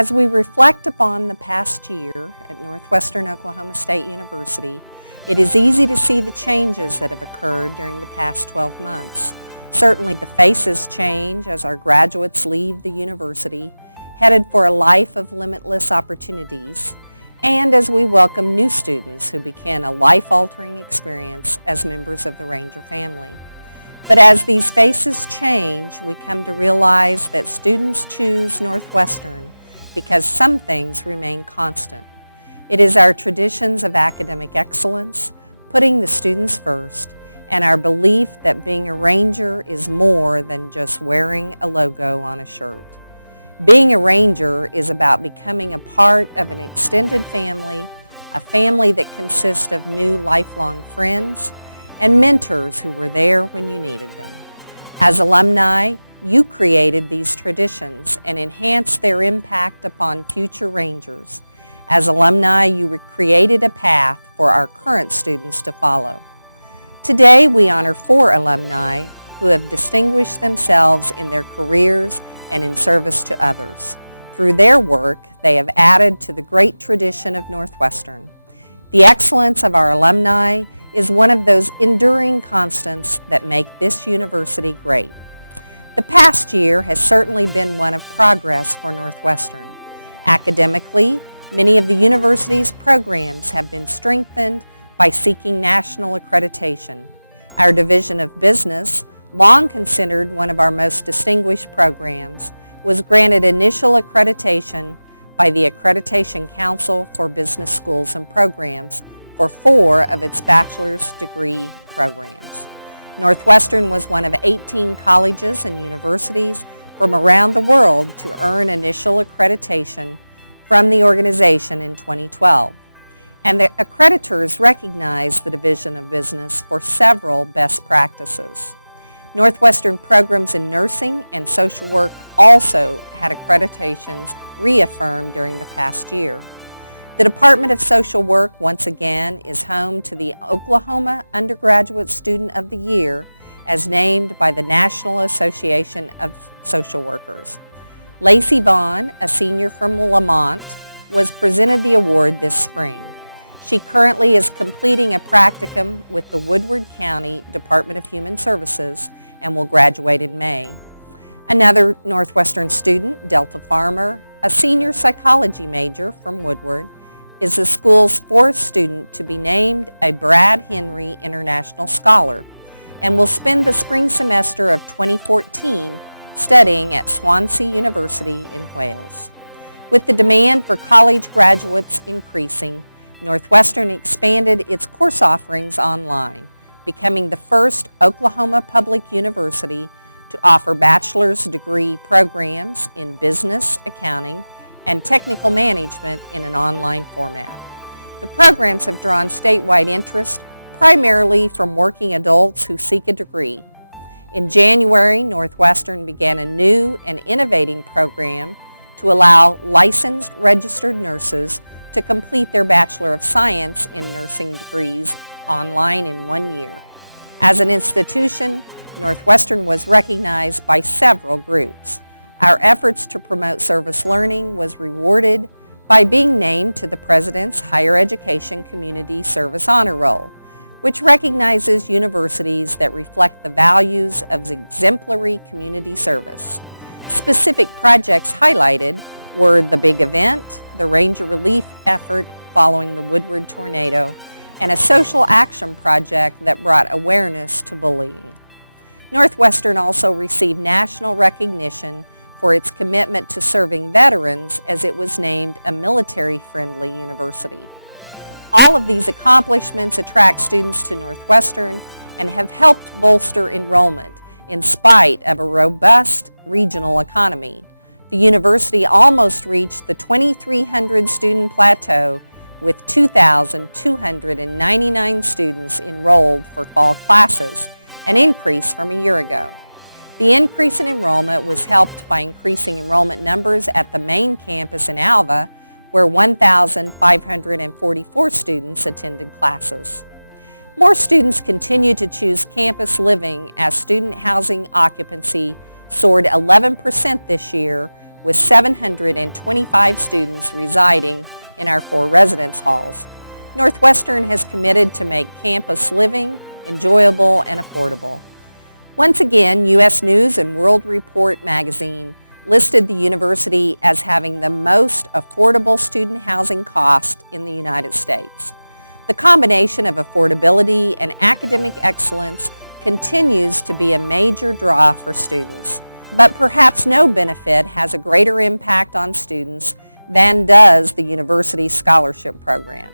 As we reflect upon the past year at Northwestern Oklahoma State University, it is easy to see the changes that have occurred during the past 12 months. Certainly the faces change as our graduates leave the university, headed for a life of limitless opportunities, and as we welcome new students who begin a life-altering experience as members of the Ranger family. But as these faces change, we come to realize that students choose Northwestern because some things remain constant. It is our traditions of academic excellence, putting the students first, and our belief that being a Ranger is more than just wearing a logo on a shirt. Being a Ranger is about becoming a part of an extended family, a family that consists of new lifelong friends and mentors who were there when you needed them. As alumni, you created these traditions and enhanced their impact upon future Rangers. As alumni, you created a path for our current students to follow. Today, we honor 4 alumni who have distinguished themselves in their careers and in service to others. Through their work, they have added to the great tradition of Northwestern. The excellence of our alumni is one of those enduring constants that make this university great. The past year has certainly been one of progress for Northwestern. Academically, many of the university's programs have been strengthened by seeking national accreditation. Our Division of Business, long considered one of our most distinguished programs, was granted initial accreditation by the Accreditation Council for Business Schools and Programs for 4 of its bachelor's degree programs. Northwestern was one of 18 colleges and universities from around the world to earn initial accreditation from the organization in 2012. And the accreditors recognized the Division of Business for several best practices. Northwestern programs in nursing and social work also had accreditations reaffirmed during the past year. The Department of Social Work once again is home to the Oklahoma Undergraduate Student of the Year as named by the National Association of Social Workers. Lacey Vaughn, a senior from Lamont, was presented the award this spring. She currently is completing a practicum with the Woodward County Department of Human Services and will graduate in May. Another Northwestern student, Delta Farmer, a senior psychology major from Woodward, is the school's 4th student to be named a Brad Henry International Scholar and will spend the spring semester of 2014 studying at Swansea University in Wales. With the demand for college graduates increasing, Northwestern expanded its course offerings online, becoming the first Oklahoma public university to offer bachelor's degree programs in business, accounting, and technical management in an online format. The programs have drawn statewide interest, primarily from working adults who seek a degree. In January, Northwestern began a new and innovating program to allow licensed registered nurses to complete their Bachelor of Science in Nursing degrees online in 1 year. As an institution, Northwestern was recognized by several groups. Our efforts to promote service learning was rewarded by being named to the President's Higher Education Community Service Honor Roll, which recognizes universities that reflect the values of exemplary community service. Specific projects highlighted were the Big Event, the Ranger Relief effort following the Woodward tornado, and a social action project that brought awareness to bullying. Northwestern also received national recognition for its commitment to serving veterans as it was named a military-friendly university. All of these accomplishments attract students to Northwestern and have helped bolster enrollment in spite of a robust regional economy. The university almost reached the 2,300 student plateau with 2,299 students enrolled for fall classes, an increase from a year ago. The increase in enrollment was helped by increasing enrollment numbers at the main campus in Alva, where 1,544 students attended classes. More students continue to choose campus living as student housing occupancy soared 11% this year, with 725 students residing in our 4 residence halls. Northwestern has committed to make campus living enjoyable and affordable. Once again, U.S. News and World Report magazine listed the university as having the most affordable student housing cost in the United States. The combination of affordability and academic excellence continues to be a major draw for students. But perhaps no benefit has a greater impact on students than does the university scholarship program.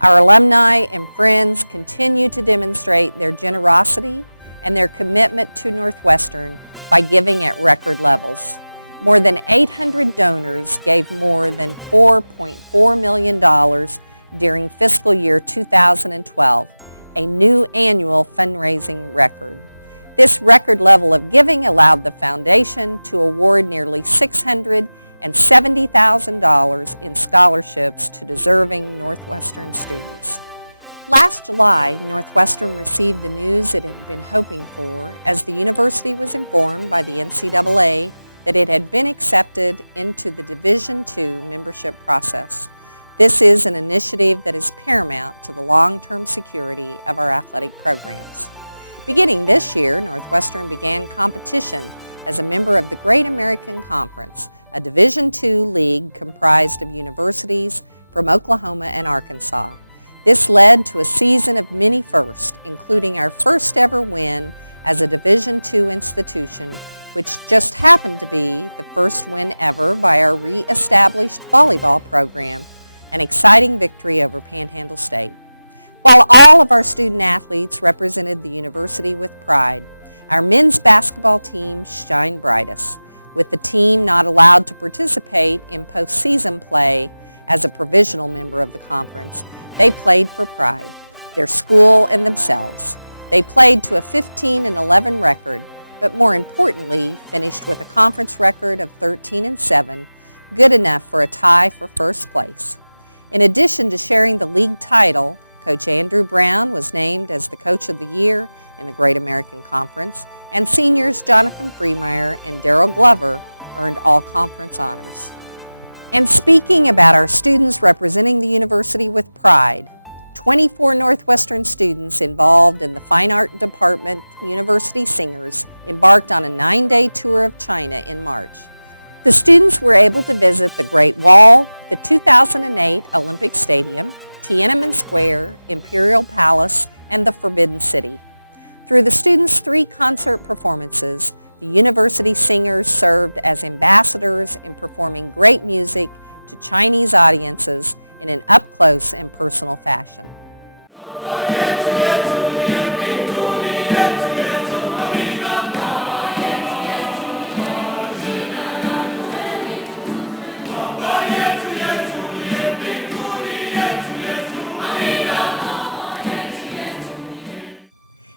Our alumni and friends continue to demonstrate their generosity and their commitment to Northwestern by giving at record levels. More than 800 donors gave more than $4.4 million during fiscal year 2012, a new annual fundraising record. This record level of giving allowed the foundation to award nearly $670,000 in scholarships to deserving Northwestern students. Last July, Northwestern received the news it had been hoping for as the university was informed by the NCAA that it had been accepted into the Division II membership process. This is an initiative that is paramount to the long-term security of our athletic programs. Beginning this year, Northwestern began competition as a member of the Great American Conference, a Division II league comprised of universities from Oklahoma and Arkansas. This led to a season of many firsts, including our first ever win as a Division II institution, which just happened to be the first win ever by our re-established volleyball program, an exciting victory over Panhandle State. While all of our student athletes represented the university with pride, our men's basketball team shined brightest, with the team not allowed to participate in postseason play as a provisional member of the conference. They played for pride, their school and themselves. They played to a 15-11 record, but more importantly, finished with a conference record of 13-7, good enough for a tie for first place. In addition to sharing the league title, Coach Andrew Brown was named as the Coach of the Year in the Great American Conference, and seniors Jonathan Freemeyer and Darryl Glover earned all-conference honors. And speaking about our students representing the university with pride, 24 Northwestern students involved in the Fine Art Department University Singers embarked on a 9-day tour of China in March. The students were able to visit the Great Wall, the 2008 Olympic Stadium, Tiananmen Square, Imperial Palace, and the Forbidden City. Through the students' 3 concert performances, the university singers served as ambassadors in performing great music to Chinese audiences in an up-close and personal fashion.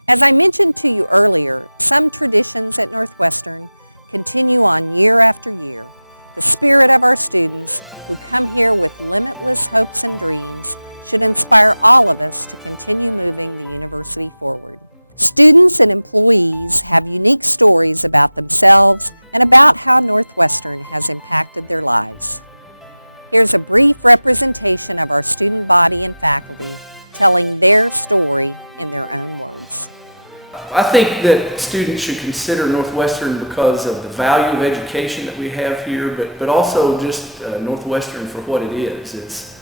As I mentioned to you earlier, some traditions at Northwestern continue on year after year. The spirit of our students, who come here with limitless hopes and dreams, should inspire all of us to continue moving the university forward. Students and employees have unique stories about themselves and about how Northwestern has impacted their lives. Here's a brief representation of our student body and faculty telling their story in their own words. I think that students should consider Northwestern because of the value of education that we have here, but also just Northwestern for what it is. It's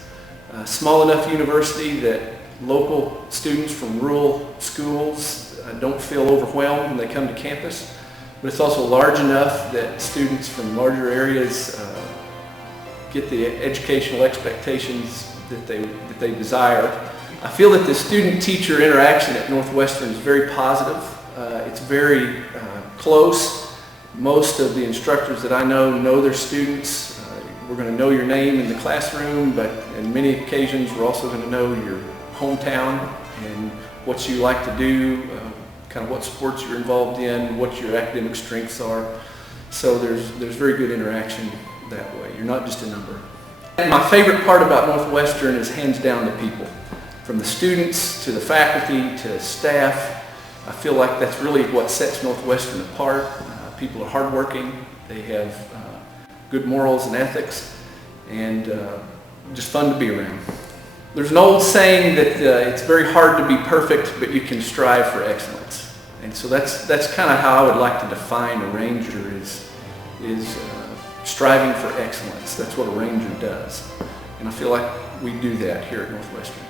a small enough university that local students from rural schools don't feel overwhelmed when they come to campus, but it's also large enough that students from larger areas get the educational expectations that they desire. I feel that the student-teacher interaction at Northwestern is very positive. It's very close. Most of the instructors that I know their students. We're going to know your name in the classroom, but in many occasions we're also going to know your hometown and what you like to do, kind of what sports you're involved in, what your academic strengths are. So there's very good interaction that way. You're not just a number. And my favorite part about Northwestern is hands down the people. From the students to the faculty to staff, I feel like that's really what sets Northwestern apart. People are hardworking. They have good morals and ethics, and just fun to be around. There's an old saying that it's very hard to be perfect, but you can strive for excellence. And so that's kind of how I would like to define a ranger is striving for excellence. That's what a ranger does. And I feel like we do that here at Northwestern.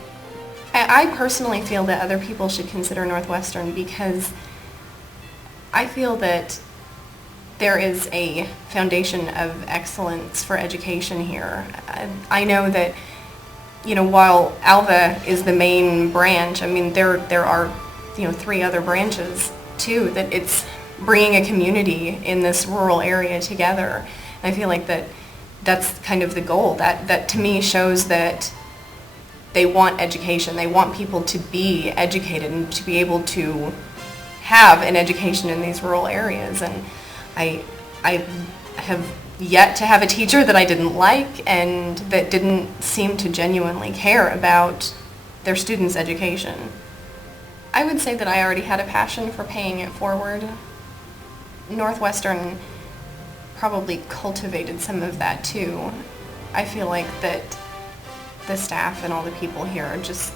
I personally feel that other people should consider Northwestern because I feel that there is a foundation of excellence for education here. I know that, while Alva is the main branch, I mean, there are, 3 other branches too, that it's bringing a community in this rural area together. And I feel like that's kind of the goal. That to me shows that they want education. They want people to be educated and to be able to have an education in these rural areas. And I have yet to have a teacher that I didn't like and that didn't seem to genuinely care about their students' education. I would say that I already had a passion for paying it forward. Northwestern probably cultivated some of that too. I feel like that the staff and all the people here just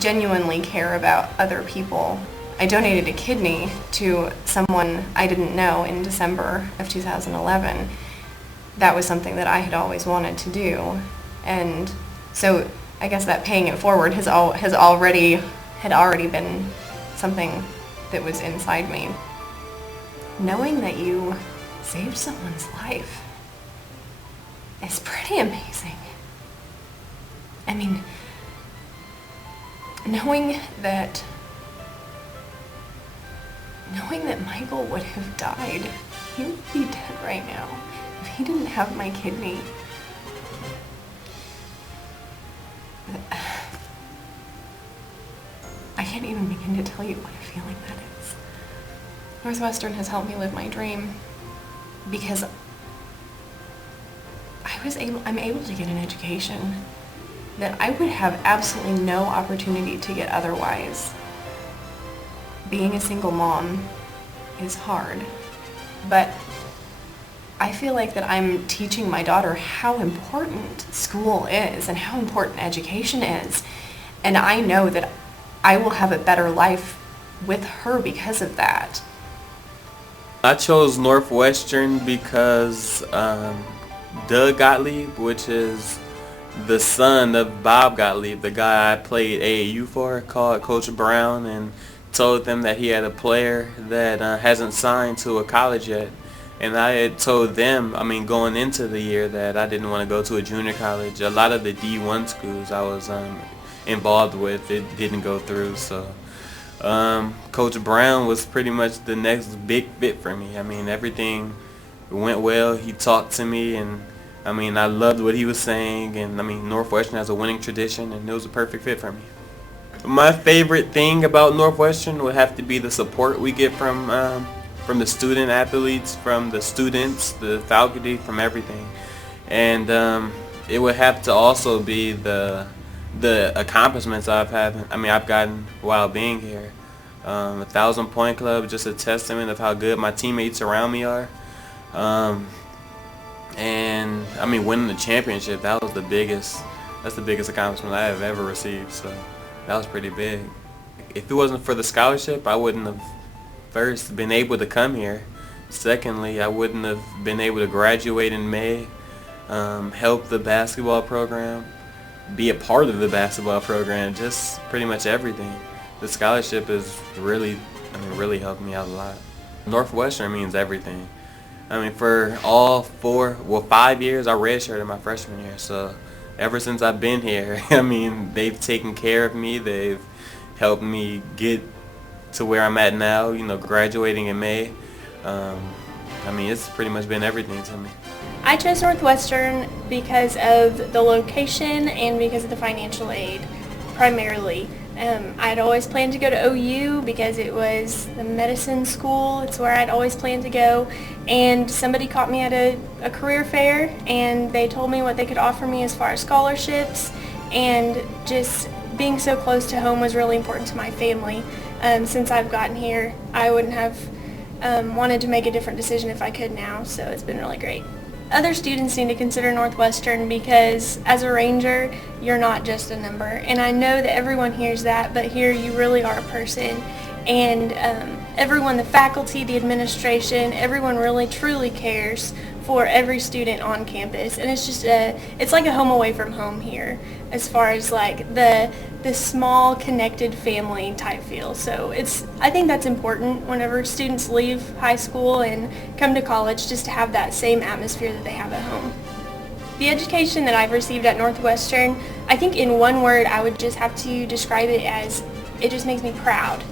genuinely care about other people. I donated a kidney to someone I didn't know in December of 2011. That was something that I had always wanted to do. And so I guess that paying it forward had already been something that was inside me. Knowing that you saved someone's life is pretty amazing. I mean, knowing that Michael would have died, he would be dead right now if he didn't have my kidney. I can't even begin to tell you what a feeling that is. Northwestern has helped me live my dream because I'm able to get an education that I would have absolutely no opportunity to get otherwise. Being a single mom is hard, but I feel like that I'm teaching my daughter how important school is and how important education is, and I know that I will have a better life with her because of that. I chose Northwestern because Doug Gottlieb, which is the son of Bob Gottlieb, the guy I played AAU for, called Coach Brown and told them that he had a player that hasn't signed to a college yet. And I had told them, going into the year, that I didn't want to go to a junior college. A lot of the D1 schools I was involved with, it didn't go through. So Coach Brown was pretty much the next big fit for me. Everything went well. He talked to me, and I loved what he was saying. And Northwestern has a winning tradition, and it was a perfect fit for me. My favorite thing about Northwestern would have to be the support we get from the student athletes, from the students, the faculty, from everything. And it would have to also be the accomplishments I've gotten while being here. 1,000-point club, just a testament of how good my teammates around me are. And winning the championship, that's the biggest accomplishment I have ever received. So that was pretty big. If it wasn't for the scholarship, I wouldn't have first been able to come here. Secondly, I wouldn't have been able to graduate in May, help the basketball program, be a part of the basketball program, just pretty much everything. The scholarship has really helped me out a lot. Northwestern means everything. For all 5 years, I redshirted my freshman year. So ever since I've been here, they've taken care of me. They've helped me get to where I'm at now, graduating in May. It's pretty much been everything to me. I chose Northwestern because of the location and because of the financial aid, primarily. I'd always planned to go to OU because it was the medicine school. It's where I'd always planned to go. And somebody caught me at a career fair, and they told me what they could offer me as far as scholarships. And just being so close to home was really important to my family. Since I've gotten here, I wouldn't have wanted to make a different decision if I could now, so it's been really great. other students need to consider Northwestern because as a Ranger, you're not just a number. And I know that everyone hears that, but here you really are a person. And everyone, the faculty, the administration, everyone really truly cares for every student on campus. And it's just it's like a home away from home here as far as like the small connected family type feel. So I think that's important whenever students leave high school and come to college, just to have that same atmosphere that they have at home. The education that I've received at Northwestern, I think in one word I would just have to describe it as, it just makes me proud.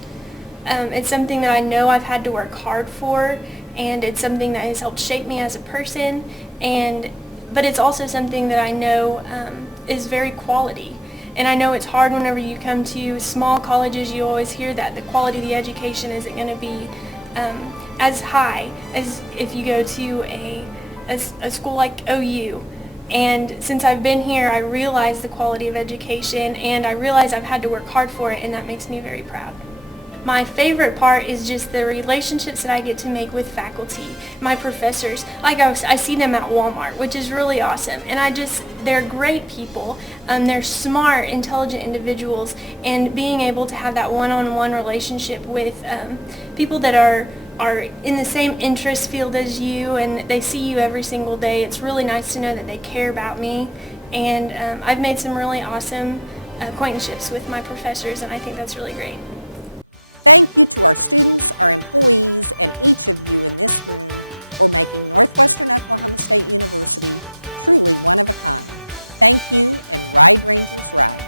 It's something that I know I've had to work hard for, and it's something that has helped shape me as a person, but it's also something that I know is very quality. And I know it's hard whenever you come to small colleges. You always hear that the quality of the education isn't going to be as high as if you go to a school like OU. And since I've been here, I realize the quality of education, and I realize I've had to work hard for it, and that makes me very proud. My favorite part is just the relationships that I get to make with faculty, my professors. Like I see them at Walmart, which is really awesome. And they're great people. They're smart, intelligent individuals. And being able to have that one-on-one relationship with people that are in the same interest field as you, and they see you every single day, it's really nice to know that they care about me. And I've made some really awesome acquaintanceships with my professors, and I think that's really great. Thank you to our students, our employees, and each of you in this room for making Northwestern Oklahoma State University truly one of a kind. Thank you, and Ride Rangers Ride.